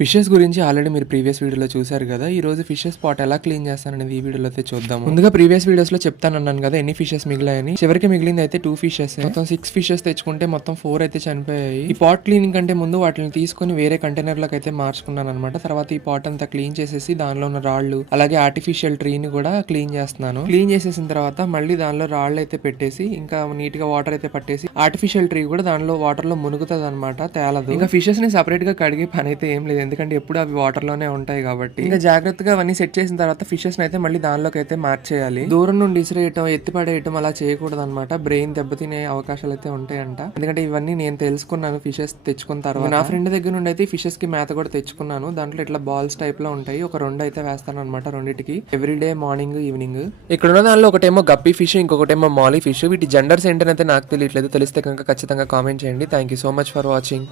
Fishes గురించి already మీరు previous వీడియోలో చూశారు కదా. ఈ రోజు ఫిషెస్ పాట్ ఎలా క్లీన్ చేస్తాననేది ఈ వీడియోలో అయితే చూద్దాం. ముందుగా ప్రీవియస్ వీడియోస్ లో చెప్తానన్నాను కదా ఎన్ని ఫిషెస్ మిగిలాయని. చివరికి మిగిలింది అయితే 2 ఫిషెస్. మొత్తం 6 ఫిషెస్ తెచ్చుకుంటే మొత్తం 4 అయితే చనిపోయాయి. ఈ పాట్ క్లీనింగ్ కంటే ముందు వాటిని తీసుకుని వేరే కంటైనర్ లకు అయితే మార్చుకున్నాను అనమాట. తర్వాత ఈ పాట్ అంతా క్లీన్ చేసేసి దానిలో ఉన్న రాళ్లు అలాగే ఆర్టిఫిషియల్ ట్రీని కూడా క్లీన్ చేస్తున్నాను. క్లీన్ చేసేసిన తర్వాత మళ్ళీ దానిలో రాళ్ళు అయితే పెట్టేసి ఇంకా నీట్ గా వాటర్ అయితే పట్టేసి ఆర్టిఫిషియల్ ట్రీ కూడా దానిలో వాటర్ లో మునుగుతుంది అనమాట, తేలదు. ఇంకా ఫిషెస్ ని సెపరేట్ గా కడిగే పని అయితే ఏం లేదు, ఎందుకంటే ఎప్పుడు అవి వాటర్ లోనే ఉంటాయి కాబట్టి. ఇంకా జాగ్రత్తగా అవన్నీ సెట్ చేసిన తర్వాత ఫిషెస్ అయితే మళ్ళీ దానిలోకి అయితే మార్చేయాలి. దూరం నుండి ఇసిరేయటం ఎత్తి పడేయటం అలా చేయకూడదు అనమాట. బ్రెయిన్ దెబ్బతినే అవకాశాలు అయితే ఉంటాయంట. ఎందుకంటే ఇవన్నీ నేను తెలుసుకున్నాను ఫిషెస్ తెచ్చుకున్న తర్వాత. నా ఫ్రెండ్ దగ్గర నుండి అయితే ఫిషెస్ కి మేత కూడా తెచ్చుకున్నాను. దాంట్లో ఇట్లా బాల్స్ టైప్ లో ఉంటాయి. ఒక 2 అయితే వేస్తాను అనమాట, రెండింటికి ఎవ్రీడే మార్నింగ్ ఈవినింగ్. ఇక్కడ ఉన్న దానిలో ఒకటేమో గప్పీ ఫిష్, ఇంకొకటేమో మాలీ ఫిష్. వీటి జెండర్స్ ఏంటనైతే నాకు తెలియట్లేదు. తెలిస్తే కనుక ఖచ్చితంగా కామెంట్ చేయండి. Thank you so much for watching.